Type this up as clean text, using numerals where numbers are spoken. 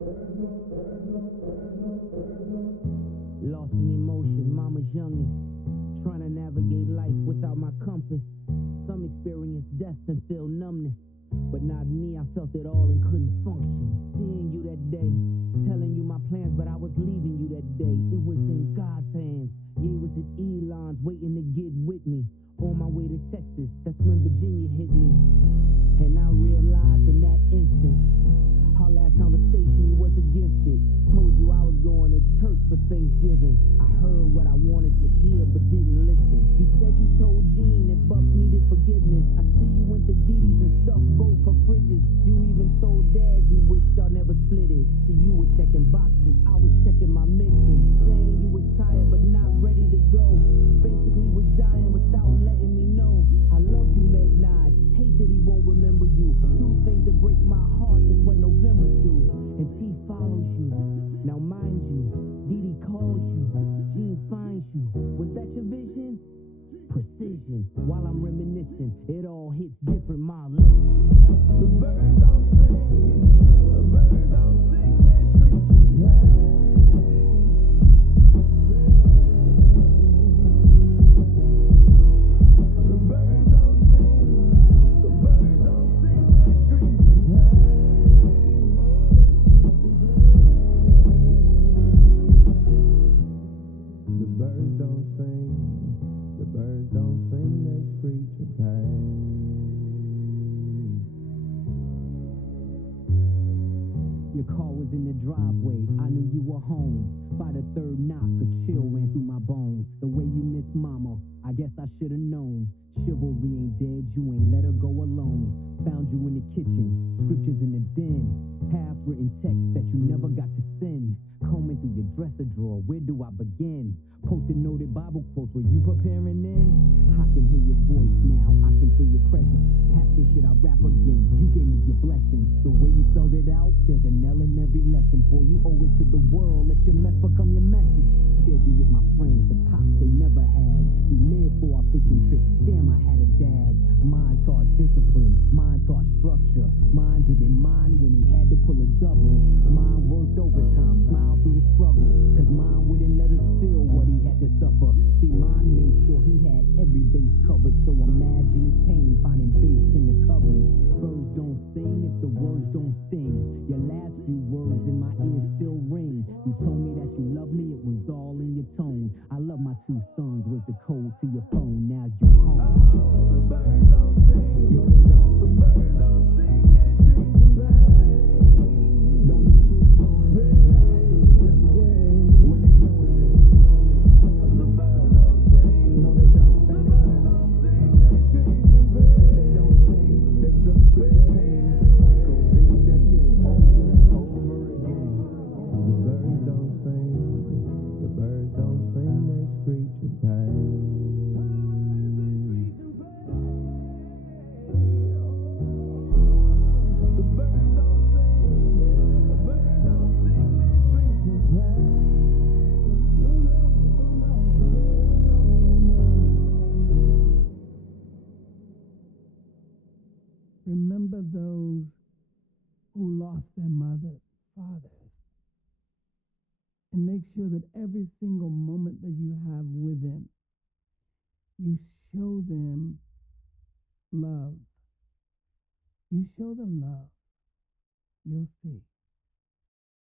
Lost in emotion, mama's youngest. Trying to navigate life without my compass. Some experience death and feel numbness. But not me, I felt it all and couldn't function. Seeing you that day, telling you my plans, but I was leaving you that day. It was in God's hands. Yeah, it was at Elon's waiting to get with me. On my way to Texas, that's when Virginia hit me. And I realized in that instant, our last conversation, you was against it. Told you I was going to church for Thanksgiving. I heard what I wanted to hear, but didn't listen. You said you told Jean that Buck needed forgiveness. I see you went to Didi's and stuffed both her fridges. You even told Dad you wished y'all never split it. See, you were checking boxes, I was checking my mentions. Saying you was tired but not ready to go. Basically was dying without letting me know. I love you, Med Naj. Hate that he won't remember you. Two things that break my heart is what Novembers do. And T follows you. Now mind you, Didi calls you. Jean finds you. Was that your vision? Precision. While I'm reminiscing, it all hits different, Malice. The birds don't sing. The birds don't sing. They screech and play. The birds don't sing. The birds don't sing. They screech and play. The birds don't sing. The birds don't sing. They screech and play. Your car was in the driveway, I knew you were home. By the third knock, a chill ran through my bones. The way you miss mama, I guess I should've known. Chivalry ain't dead, you ain't let her go alone. Found you in the kitchen, scriptures in the den. Half-written text that you never got to send. Combing through your dresser drawer, where do I begin? Posted noted Bible quotes, were you preparing then? I can hear your voice now, I can feel your presence. Asking should I rap again, you gave me your blessing. The way you spelled it out, there's an L in every lesson. Boy, you owe it to the world, let your mess become your message. Shared you with my friends, the pops they never had. You lived for our fishing trips, damn I had a dad. Mine taught discipline, mine taught structure. Mine didn't mind when he had to pull a double. Mine worked overtime, smiled through the struggle. Cause mine wouldn't let us feel what he had to suffer. See, mine made sure he had every base covered. So imagine his pain finding bass in the cupboard. Birds don't sing if the words don't sting. Your last few words in my ears still ring. You told me that you love me, it was all in your tone. I love my two sons was the code to your phone. Now you home. The birds don't sing, no they don't. The birds don't sing, they screech and bang. Don't the truth ruin it? Now I feel different when they doing it. The birds don't sing, no they don't. The birds don't sing, they screech and bang. They don't sing, they just spit the pain. It's a cycle, they do that shit over and over again. The birds don't sing, the birds don't sing, they screech and bang. Remember those who lost their mothers, fathers, and make sure that every single moment that you have with them, you show them love. You show them love. You'll see.